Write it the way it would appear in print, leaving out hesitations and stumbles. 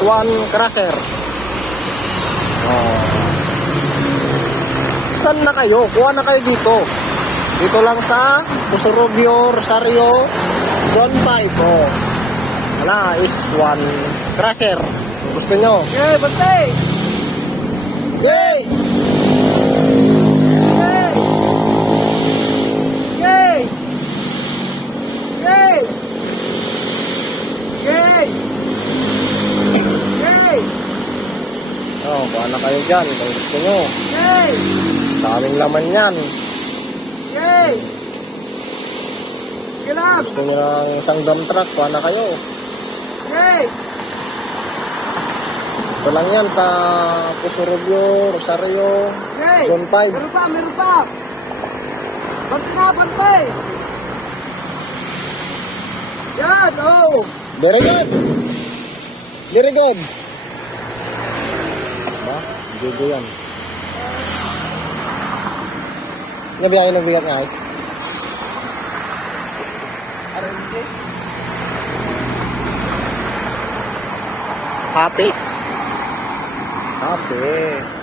S1 crusher. Oh. Saan na kayo? Kuha na kayo dito. Dito lang sa Pusurubio, Rosario, Zone 5. Oh. Wala, S1 crusher. Gusto nyo? Yay, bantay! Yay! Yay! Yay! Yay! Yay! Oh, kuha na kayo dyan kung gusto nyo. Yay! Daming laman yan. Yay! Sige lang! Gusto nyo ng isang dump truck, kuha na kayo. Yay! Ito lang yan sa Pusurubio, Rosario, Yay! Zone 5. Meron pa, meron pa! Bantay na, bantay! Yan, oh! Very good. Very good. Ba? Gigo yan. Nabiyahin ng bigat nga eh. Happy. Happy.